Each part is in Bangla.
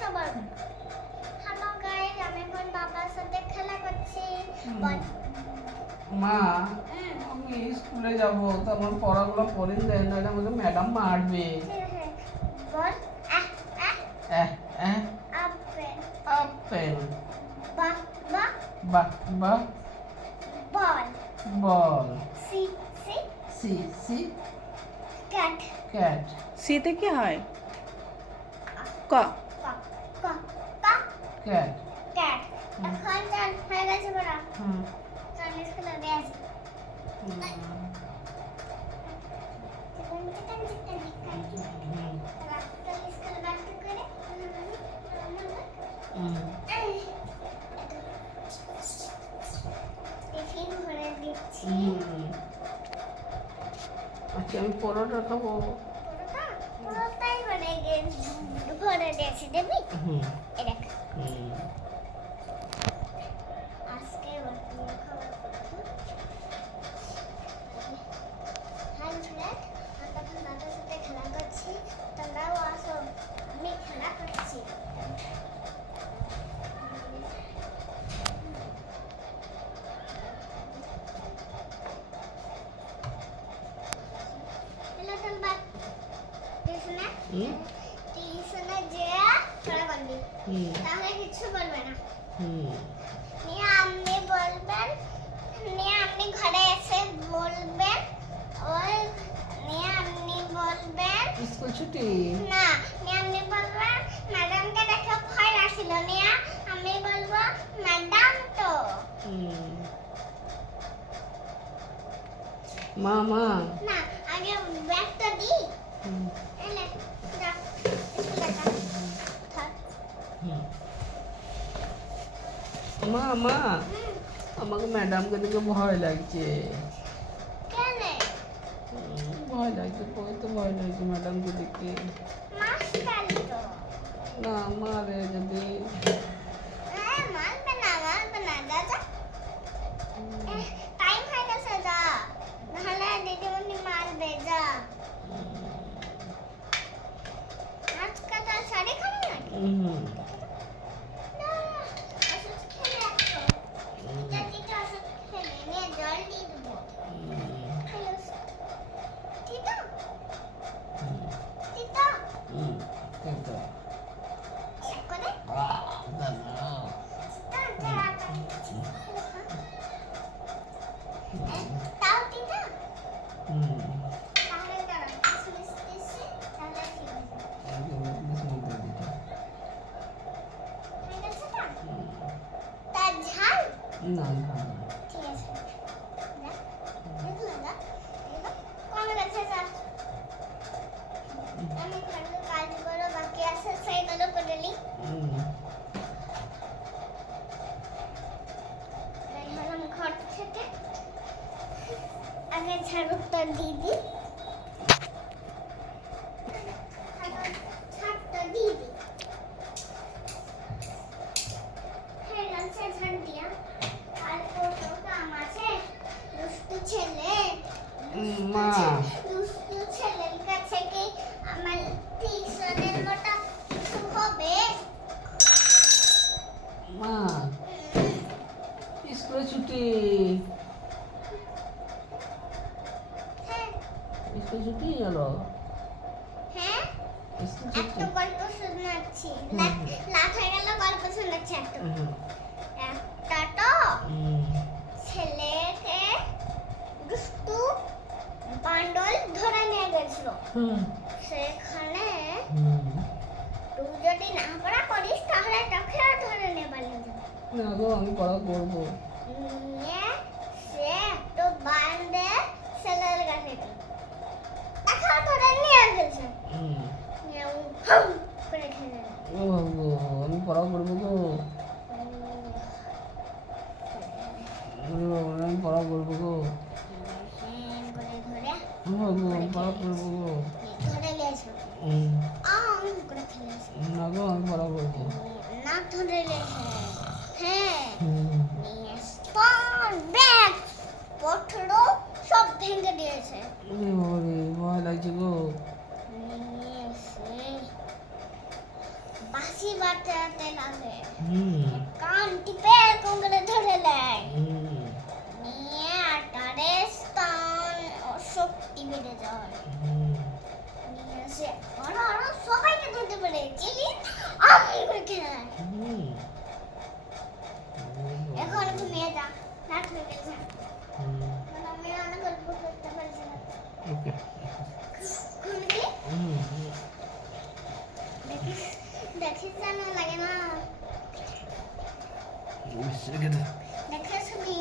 হ্যালো গাইস, আমি এখন বাবার সাথে খেলা করছি। মা আমি স্কুলে যাব, তো আমার পড়াগুলো করে দেন, নাহলে আমাকে ম্যাডাম মারবে। বল আপেল আপেল। বা বা বা বা ball ball. C C C C cat cat. সিতে কি হয়? ক ক ক ক ক্যাট। ক্যাট। এখন চল হয়ে গেছে বড়া। হুম চল স্কুলে বেশ। আচ্ছা আমি পরোটা খাবো। ভরে দিয়েছি দেবি হুম এই দেখ হুম আজকে খাবার হাই ফ্রেন্ড, আমি তখন দাদার সাথে খেলা করছি, তোমরাও আসো, আমি খেলা করছি। হ্যালো তোমরা টিউশনে হুম টিউশনে যে খেলা করবি, হুম তাহলে কিছু বলবে না। হুম নিয়ে আপনি বলবেন, নিয়ে আপনি ঘরে এসে বলবেন, ওই নিয়ে আপনি বলবেন স্কুল ছুটি। না, নিয়ে আপনি বলবেন ম্যাডামকে দেখে ভয় আসছিল, নিয়ে আমি বলবো ম্যাডাম তো। হুম মা মা না, আগে ব্যাগটা দি। হুম এলে যা স্কুলে যা। থাক। হুম মা মা হুম, আমাকে ম্যাডামকে দেখে ভয় লাগছে। কেন? ভয় লাগছে, কই তো ভয় লাগছে ম্যাডামকে দেখে। মাস্টার তো। না মারে যদি। মারবে না, যা যা। টাইম হয়ে গেছে, যা, নাহলে দিদিমণি মারবে, যা। আজকে তো শাড়ি খাবি নাকি? না, ওষুধ খেলে একটু। চাচিকে ওষুধ খেলে, নিয়ে জল দিয়ে দেবো। খেলো। তিতা? তিতা? এক করে? তাও তিতা? তাহলে দাঁড়া, কিশমিশ দিচ্ছি, তাহলে ঠিক আছে। হয়ে গেছে না? তার ঝাল? না ঠিক আছে। দেখ, দেখলে না? দেখো, কমে গেছে ঝাল। আমি ঘরের কাজগুলো বাকি আছে, সেইগুলো করে নিই। বের হলাম ঘর থেকে। আগে ঝাড়ুটা দিয়ে দিই। ঝাড়টা দিয়ে দিই। হয়ে গেছে ঝাড় দিয়া। আর কত কাম আছে? দুষ্টু ছেলে, মা দুষ্টু ছেলের কাছে কি আমার টিউশনের মতো কিছু হবে? মা স্কুলে ছুটি। হ্যাঁ স্কুল ছুটি হলো। হ্যাঁ, স্কুল ছুটি। একটা গল্প শোনাচ্ছি। হুম। লাট হয়ে গেল, গল্প শোনাচ্ছি একটা। একটা তো ছেলেকে দুষ্টু বান্ডল ধরে নিয়ে গেছিল। সেখানে তুই যদি না পড়া করিস, তাহলে তোকে ধরে নিয়ে পালিয়ে যাবে। না গো আমি পড়া করবো। নিয়ে সে একটু বান্ডে ছেলের কাছে দিল। এখন ধরে নিয়ে গেছে। নিয়ে ও হুম করে খেলে গেল। ও গো আমি পড়া করবো গো। আমি পড়া করবো গো। করে ধরে ও গো আমি পড়া করবো গো। ধরে গেছে। করে খেলেছে। না গো আমি পড়া করবো। না ধরে গেছে। হ্যাঁ, নিয়ে স্পন ব্যাগ পটলো সব ভেঙে দিয়েছে। ভয় লাগছে গো। নিয়ে এসে বাসি বেশি বাঁচাতে লাগে হুম কান টিপে এরকম করে ধরে নেয় হুম নিয়ে আটারে স্থান ও শক্তি বেড়ে যায় হুম নিয়ে সে আরো সবাইকে ধরতে পারে চিলি আমি করে খেয়ে হুম এখন ঘুমিয়ে যা রাত হয়ে গেছে হুম এখন আমি অনেক গল্প করতে পারছি না ওকে ঘুমিয়ে হুম হুম দেখিস দেখিস যেন লাগে না বিশ সেকেন্ড দেখিস তুমি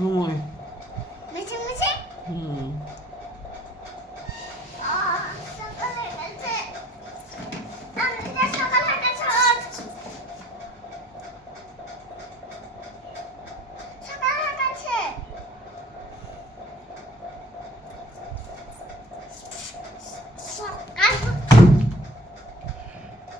ঘুম